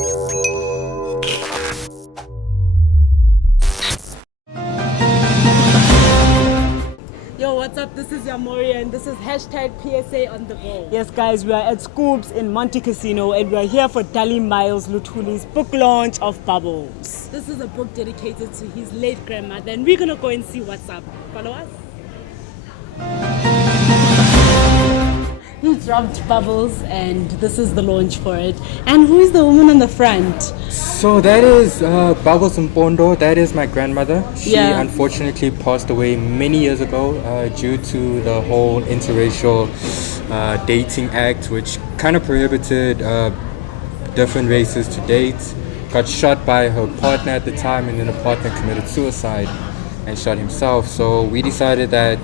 Yo, what's up? This is Yamori and this is hashtag PSA on the go. Yes, guys, we are at Scoops in Monte Casino and we are here for Dali Myles Luthuli's book launch of Bubbles. This is a book dedicated to his late grandmother and we're gonna go and see what's up. Follow us. He dropped Bubbles and this is the launch for it. And who is the woman on the front? So that is Bubbles Mpondo. That is my grandmother. She unfortunately passed away many years ago due to the whole interracial dating act, which kind of prohibited different races to date. Got shot by her partner at the time, and then the partner committed suicide and shot himself. So we decided that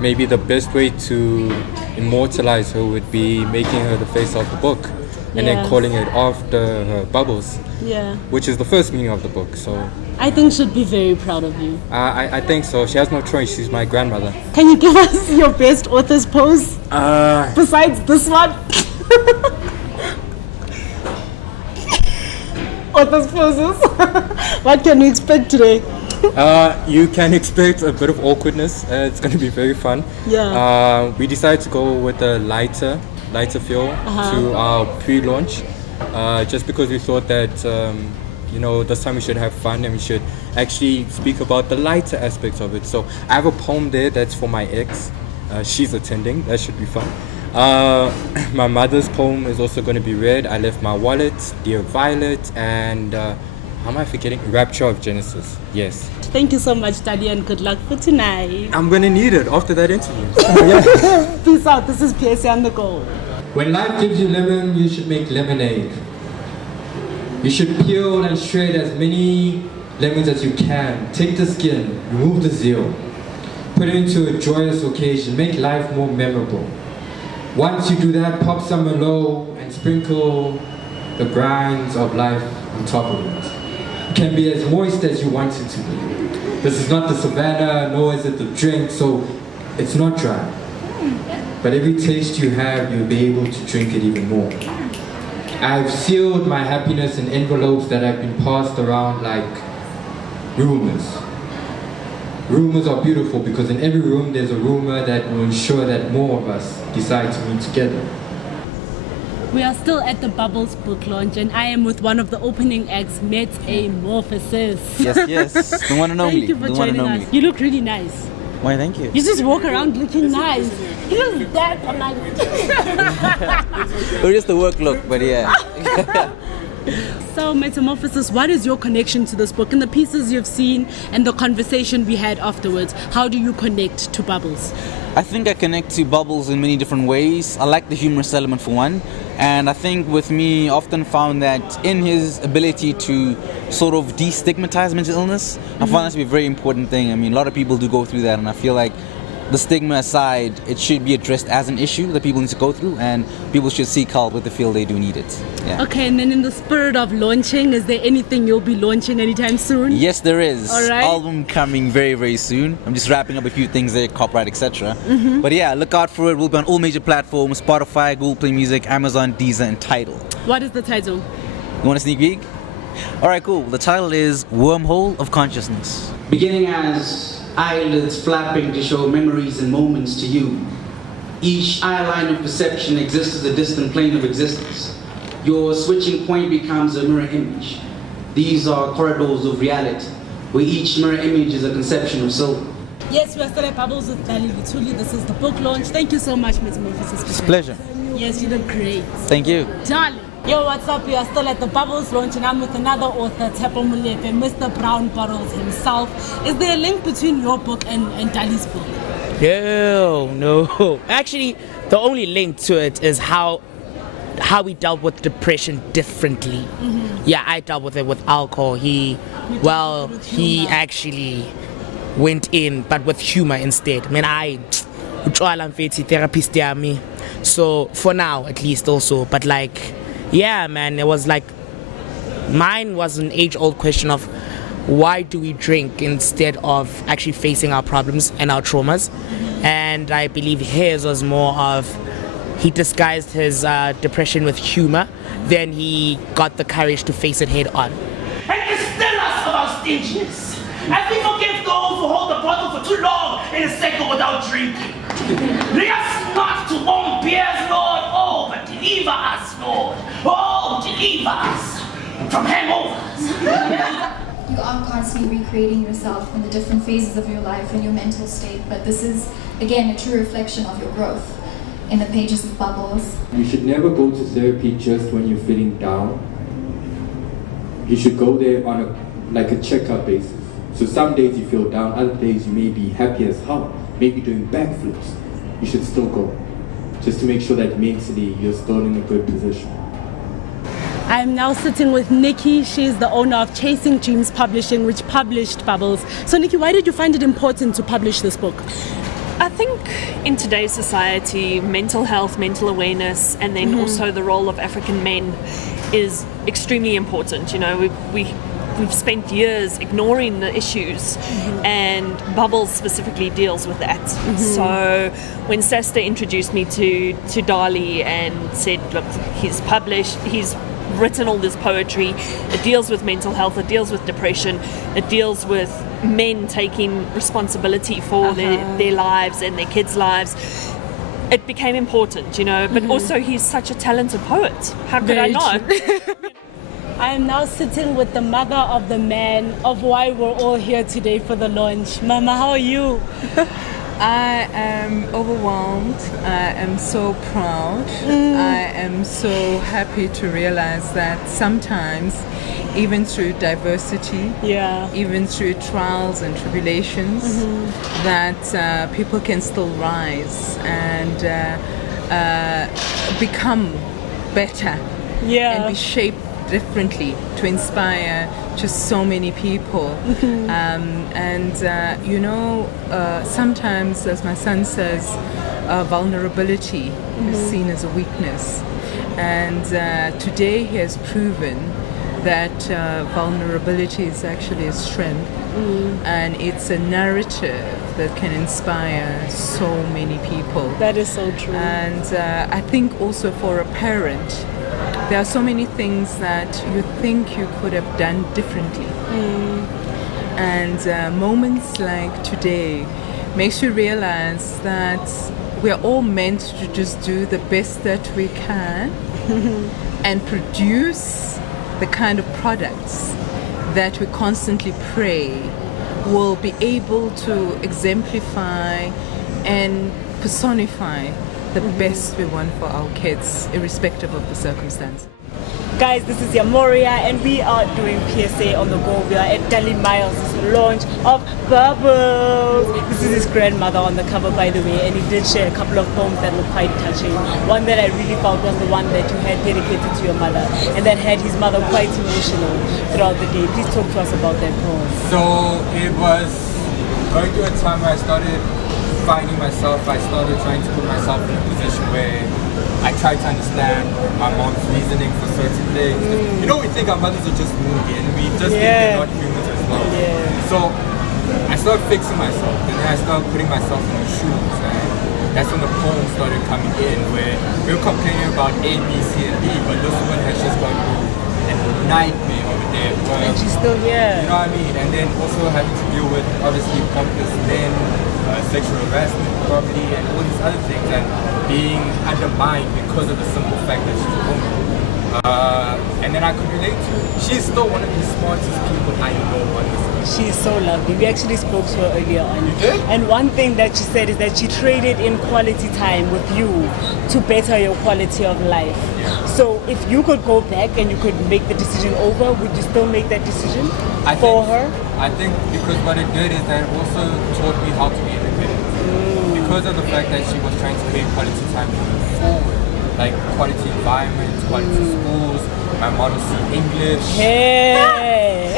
maybe the best way to immortalize her would be making her the face of the book and then calling it after her Bubbles, which is the first meaning of the book. So I think she'd be very proud of you. I think so. She has no choice. She's my grandmother. Can you give us your best author's pose besides this one? Author's poses. What can we expect today? You can expect a bit of awkwardness. It's going to be very fun. We decided to go with a lighter feel to our pre-launch, just because we thought that this time we should have fun and we should actually speak about the lighter aspects of it. So I have a poem there that's for my ex. She's attending. That should be fun. My mother's poem is also going to be read. I left my wallet, Dear Violet, and how am I forgetting? Rapture of Genesis. Yes. Thank you so much, Dali, and good luck for tonight. I'm going to need it after that interview. Peace out. This is PSA on the go. When life gives you lemon, you should make lemonade. You should peel and shred as many lemons as you can. Take the skin, remove the zeal. Put it into a joyous occasion. Make life more memorable. Once you do that, pop some Merlot and sprinkle the grinds of life on top of it. It can be as moist as you want it to be. This is not the savannah, nor is it the drink, so it's not dry. But every taste you have, you'll be able to drink it even more. I've sealed my happiness in envelopes that have been passed around like rumors. Rumors are beautiful because in every room there's a rumor that will ensure that more of us decide to meet together. We are still at the Bubbles book launch and I am with one of the opening acts, Metamorphosis. Yes, the one and only. Thank you for joining us. You look really nice. Why, thank you. You just walk around looking nice. You look that nice. Or just the work look, but yeah. So Metamorphosis, what is your connection to this book and the pieces you've seen and the conversation we had afterwards? How do you connect to Bubbles? I think I connect to Bubbles in many different ways. I like the humorous element for one. And I think with me, often found that in his ability to sort of destigmatize mental illness, I find that to be a very important thing. I mean, a lot of people do go through that, and I feel like the stigma aside, it should be addressed as an issue that people need to go through, and people should seek help if they feel they do need it. Yeah. Okay, and then in the spirit of launching, is there anything you'll be launching anytime soon? Yes, there is. All right. Album coming very, very soon. I'm just wrapping up a few things there, copyright, etc. But yeah, look out for it. We'll be on all major platforms: Spotify, Google Play Music, Amazon, Deezer, and Tidal. What is the title? You want a sneak peek? All right, cool. The title is Wormhole of Consciousness. Beginning as eyelids flapping to show memories and moments to you. Each eye line of perception exists as a distant plane of existence. Your switching point becomes a mirror image. These are corridors of reality, where each mirror image is a conception of soul. Yes, we are still at Bubbles with Dali Luthuli. This is the book launch. Thank you so much, Metamorphosis. It's a pleasure. Yes, you look great. Thank you. Darling. Yo, what's up? We are still at the Bubbles launch and I'm with another author, Tepo Molefe, Mr. Brown Bottles himself. Is there a link between your book and Dali's book? No. Actually, the only link to it is how we dealt with depression differently. Yeah, I dealt with it with alcohol. He actually went in, but with humor instead. I mean, I'm therapist, me. So for now, at least, also, but like. Yeah, man, it was like, mine was an age-old question of why do we drink instead of actually facing our problems and our traumas? And I believe his was more of, he disguised his depression with humor, then he got the courage to face it head on. And distill us of our stinginess, as we forgive those who hold the bottle for too long in a cycle without drinking. Lead us not to warm beers, Lord, oh, but deliver us, Lord. Oh, deliver us from hangovers. You are constantly recreating yourself in the different phases of your life and your mental state, but this is, again, a true reflection of your growth in the pages of Bubbles. You should never go to therapy just when you're feeling down. You should go there on a checkup basis. So some days you feel down, other days you may be happy as hell, maybe doing backflips. You should still go, just to make sure that mentally you're still in a good position. I'm now sitting with Nikki. She's the owner of Chasing Dreams Publishing, which published Bubbles. So Nikki, why did you find it important to publish this book? I think in today's society, mental health, mental awareness, and then also the role of African men is extremely important. You know, we've spent years ignoring the issues, and Bubbles specifically deals with that. So when Sesta introduced me to Dali and said, look, he's written all this poetry, it deals with mental health, it deals with depression, it deals with men taking responsibility for their lives and their kids' lives. It became important, you know, but also he's such a talented poet. How could I not? I am now sitting with the mother of the man of why we're all here today for the launch. Mama, how are you? I am overwhelmed. I am so proud. I am so happy to realize that sometimes, even through diversity, even through trials and tribulations, that people can still rise and become better and be shaped differently to inspire just so many people. Sometimes, as my son says, vulnerability is seen as a weakness, and today he has proven that vulnerability is actually a strength, and it's a narrative that can inspire so many people. That is so true. And I think also for a parent, there are so many things that you think you could have done differently. And moments like today makes you realize that we're all meant to just do the best that we can and produce the kind of products that we constantly pray will be able to exemplify and personify the best we want for our kids, irrespective of the circumstance. Guys, this is Yamoria and we are doing PSA on the go. We are at Dali Myles' launch of Bubbles. This is his grandmother on the cover, by the way, and he did share a couple of poems that were quite touching. One that I really felt was the one that you had dedicated to your mother, and that had his mother quite emotional throughout the day. Please talk to us about that poem. So it was going through a time where I started finding myself. I started trying to put myself in a position where I tried to understand my mom's reasoning for certain things. You know, we think our mothers are just moody and we just think they're not humans as well. So I started fixing myself, and then I started putting myself in her shoes. Right? That's when the poems started coming in, where we were complaining about A, B, C, and D, but this woman has just gone through a nightmare over there. And she's still here. You know what I mean? And then also having to deal with, obviously, complex men, sexual harassment, poverty, and all these other things, and being undermined because of the simple fact that she's a woman. And then I could relate to her. She's still one of the smartest people I know on this earth. She's so lovely. We actually spoke to her earlier on. You did? And one thing that she said is that she traded in quality time with you to better your quality of life. So if you could go back and you could make the decision over, would you still make that decision for her? I think because what it did is that it also taught me how to be independent. Because of the fact that she was trying to create quality time moving forward, like quality environments, quality schools, my model C English. Hey!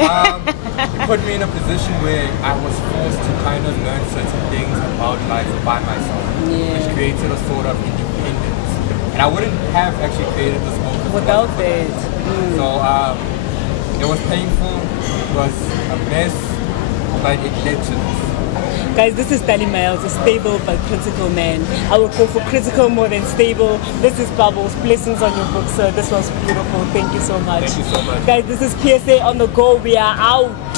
It put me in a position where I was forced to kind of learn certain things about life by myself, which created a sort of independence. And I wouldn't have actually created this book without it. So it was painful, it was a mess, but it led to this. Guys, this is Dali Myles, a stable but critical man. I would go for critical more than stable. This is Bubbles. Blessings on your book, sir. This was beautiful. Thank you so much. Thank you so much. Guys, this is PSA on the go. We are out.